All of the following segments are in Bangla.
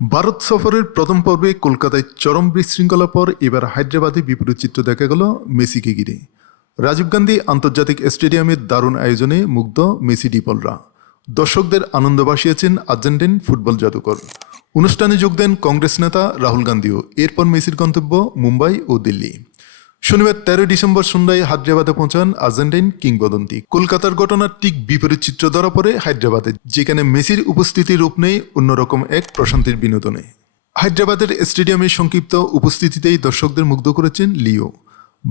ভারত সফরের প্রথম পর্বে কলকাতায় চরম বিশৃঙ্খলা পর এবার হায়দ্রাবাদে বিপরীত চিত্র দেখা গেল মেসিকে ঘিরে। রাজীব গান্ধী আন্তর্জাতিক স্টেডিয়ামের দারুণ আয়োজনে মুগ্ধ মেসি ডিপলরা। দর্শকদের আনন্দ বাসিয়েছেন আর্জেন্টিন ফুটবল জাদুকর। অনুষ্ঠানে যোগ দেন কংগ্রেস নেতা রাহুল গান্ধীও। এরপর মেসির গন্তব্য মুম্বাই ও দিল্লি। শনিবার তেরো ডিসেম্বর সন্ধ্যায় হায়দ্রাবাদে পৌঁছান আর্জেন্টাইন কিংবদন্তি। কলকাতার ঘটনার ঠিক বিপরীত চিত্র ধরা পড়ে হায়দ্রাবাদে, যেখানে মেসির উপস্থিতি রূপ নেই অন্যরকম এক প্রশান্তির বিনোদনে। হায়দ্রাবাদের স্টেডিয়ামে সংক্ষিপ্ত উপস্থিতিতেই দর্শকদের মুগ্ধ করেছেন লিও।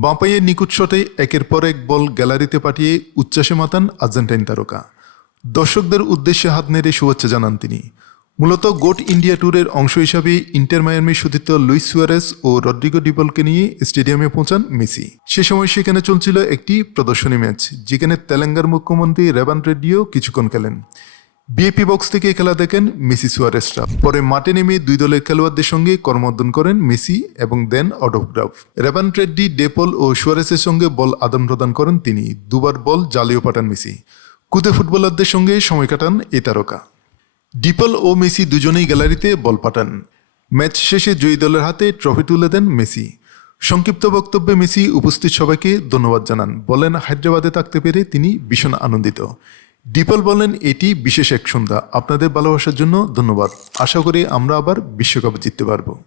বাঁপাইয়ের নিকুট শটে একের পর এক বল গ্যালারিতে পাঠিয়ে উচ্ছ্বাসে মাতান আর্জেন্টাইন তারকা। দর্শকদের উদ্দেশ্যে হাত নেড়ে শুভেচ্ছা জানান তিনি। মূলত গোট ইন্ডিয়া ট্যুরের অংশ হিসাবে ইন্টার মায়ামির সতীর্থ লুইস সুয়ারেস ও রড্রিগো ডিপলকে নিয়ে স্টেডিয়ামে পৌঁছান মেসি। সে সময় সেখানে চলছিল একটি প্রদর্শনী ম্যাচ, যেখানে তেলেঙ্গার মুখ্যমন্ত্রী রেবান রেড্ডিও কিছুক্ষণ খেলেন। বিএপি বক্স থেকে খেলা দেখেন মেসি সুয়ারেসরা পরে মাঠে নেমে দুই দলের খেলোয়াড়দের সঙ্গে করমর্দন করেন মেসি এবং দেন অটোগ্রাফ। রেবান রেড্ডি ডেপল ও সুয়ারেসের সঙ্গে বল আদান প্রদান করেন তিনি। দুবার বল জালিও পাঠান মেসি। কুদে ফুটবলারদের সঙ্গে সময় কাটান এই তারকা। ডিপল ও মেসি দুজনেই গ্যালারিতে বল পাঠান। ম্যাচ শেষে জয়ী দলের হাতে ট্রফি তুলে দেন মেসি। সংক্ষিপ্ত বক্তব্যে মেসি উপস্থিত সবাইকে ধন্যবাদ জানান। বলেন, হায়দ্রাবাদে থাকতে পেরে তিনি ভীষণ আনন্দিত। ডিপল বলেন, এটি বিশেষ এক সন্ধ্যা। আপনাদের ভালোবাসার জন্য ধন্যবাদ। আশা করি আমরা আবার বিশ্বকাপ জিততে পারব।